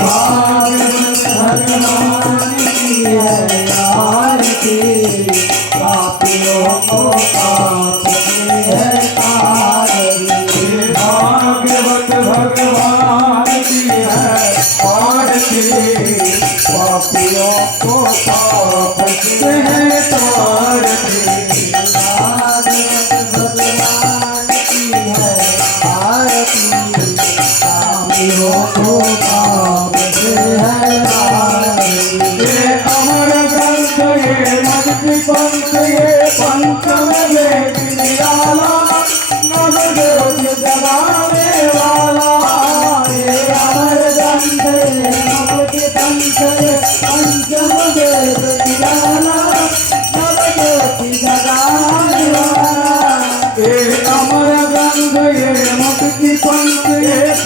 भागवत भगवान की है आरती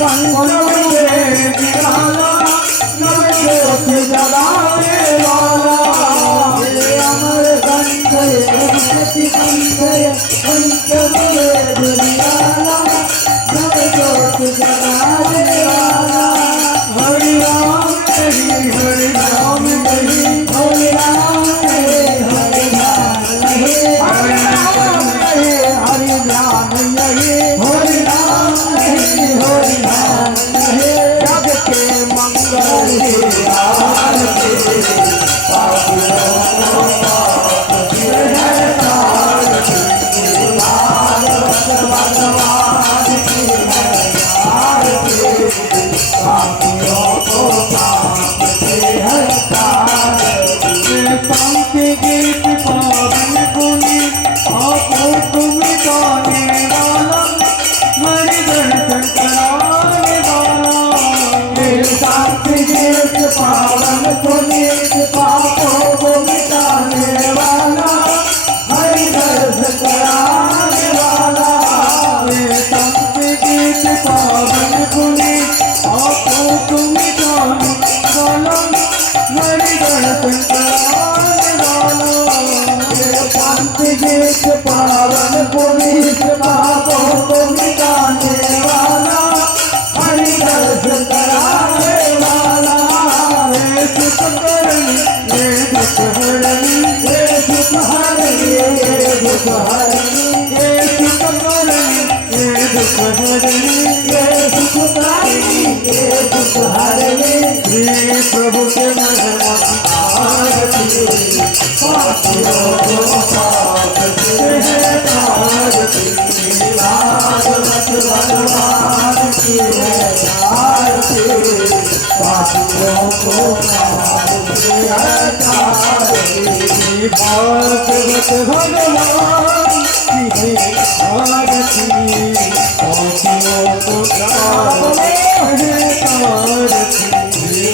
সঙ্গ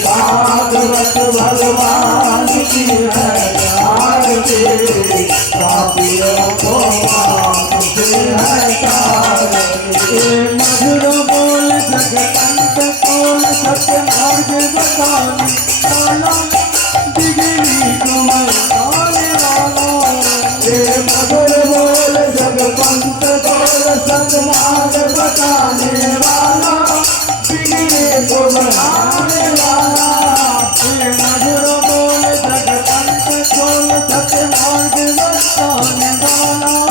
ভাগবত ভগবান Shri ভাগতি Sona Gola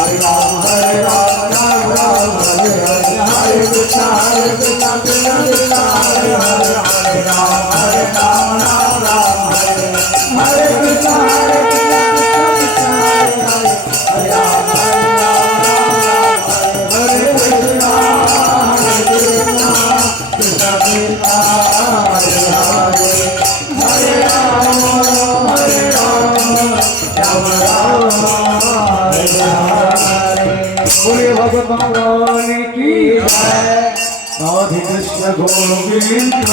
Govinda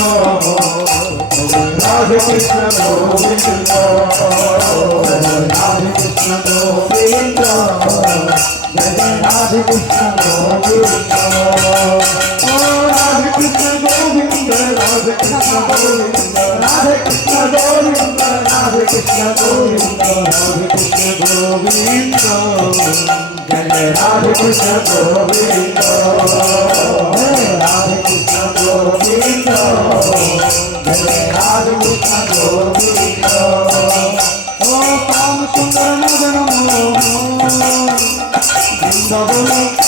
Radhe Krishna Govinda Radhe Krishna Govinda Radhe Krishna Govinda Radhe Krishna Govinda Radhe Krishna Govinda Radhe Krishna Govinda Radhe Krishna Govinda Radhe Krishna Govinda Radhe Krishna Govinda Suddenly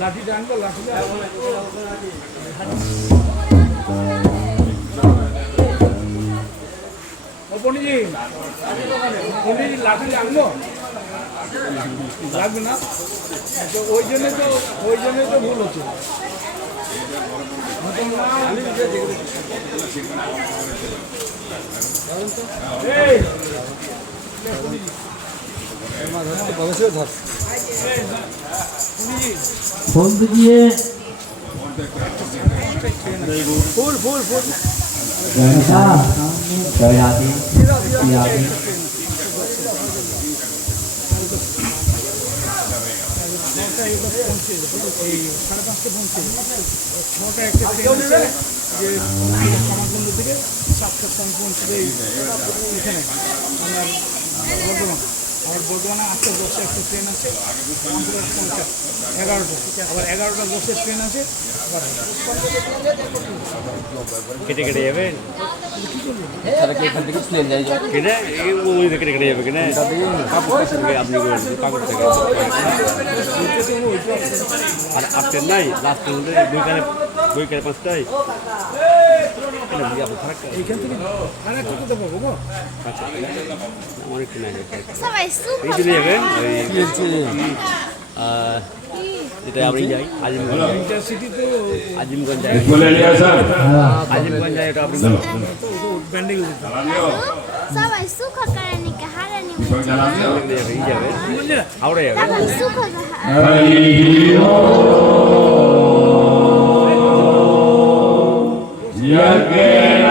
লাঠিটা আনবে, লাঠিটা ও পণ্ডিতজি পণ্ডিতজি লাঠিটা আনলো লাগবে না? তো ওই জন্য তো, ওই জন্য তো ভুল হচ্ছে। আমি ফোন দিয়ে ফুল ফুল ফুল জয় রাধে জয় রাধে ছটা একটা ট্রেন যে সমাজবন্ধু থেকে পৌঁছবে এই এখানে আমার বর্ধমান আবার বর্ধমানে আটটা দশটা একটা ট্রেন আছে রামপুরহাট এগারোটা আবার এগারোটা দশের ট্রেন আছে আবার কেটে কেটে যাবে? কেটে এই ওই দিকে কেটে কেটে? যাবে কেন আপনি কাপড় থেকে আর আপনার নাই last 그냥 우리하고 할 거야. 이 견투기 하나 뜯어 보고. 맞아. 오늘 그날. Sama super. Ini dia kan? Iya, iya. Ah, itu apa ini? Alim Gonjai. Intensity itu Alim Gonjai. Boleh lihat, Sir. Alim Gonjai itu apa? Itu bending itu. Sama suka karena nikah hari ini. Iya, iya. Aure ya. Sama suka. Hai. यज्ञ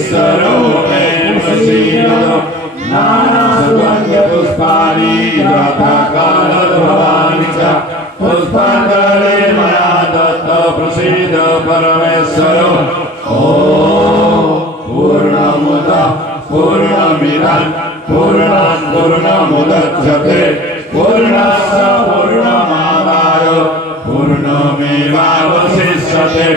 जगदीश्वरूपेण वसीनो नानासुगन्ध पुष्पाणि यथाकालभवानि च पुष्पाञ्जलि मया दत्त प्रसीद परमेश्वर ॐ पूर्णमुद पूर्णमिदं पूर्णात् पूर्णमुदच्यते पूर्णस्य पूर्णमादाय पूर्णमेवावशिष्यते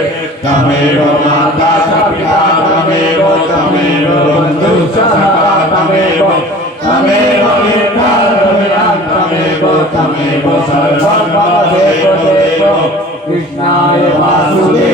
तमेव माता च पिता तमेव तमेव बन्धुः च सखा तमेव तमेव विद्या तमेव तमेव सर्वं वदेव देव कृष्णाय वासुदेवाय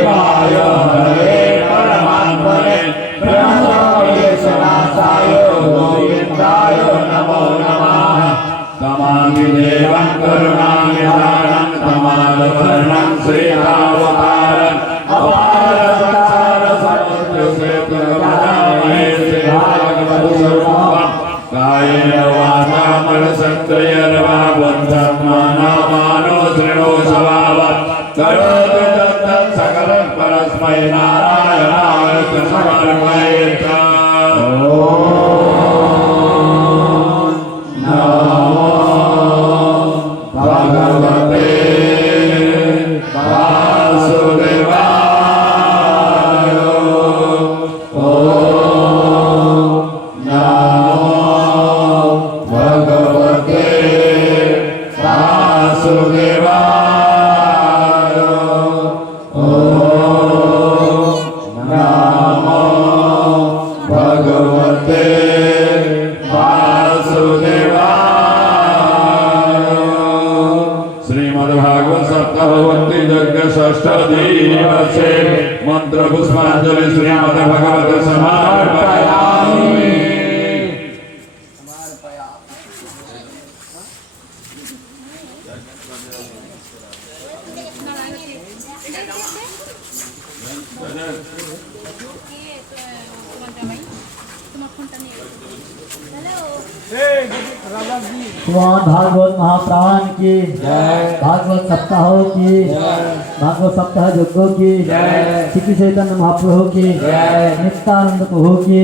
सकलं परस्मै नारायणाय समर्पयेत् भगवान भागवत महाप्राण की भागवत सप्ताह की, भागवत सप्ताह यज्ञों की श्री चैतन्य महाप्रभु की, नित्यानंद प्रभु की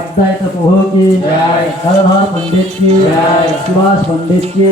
अद्वैत प्रभु की हर पंडित की, सुभाष पंडित की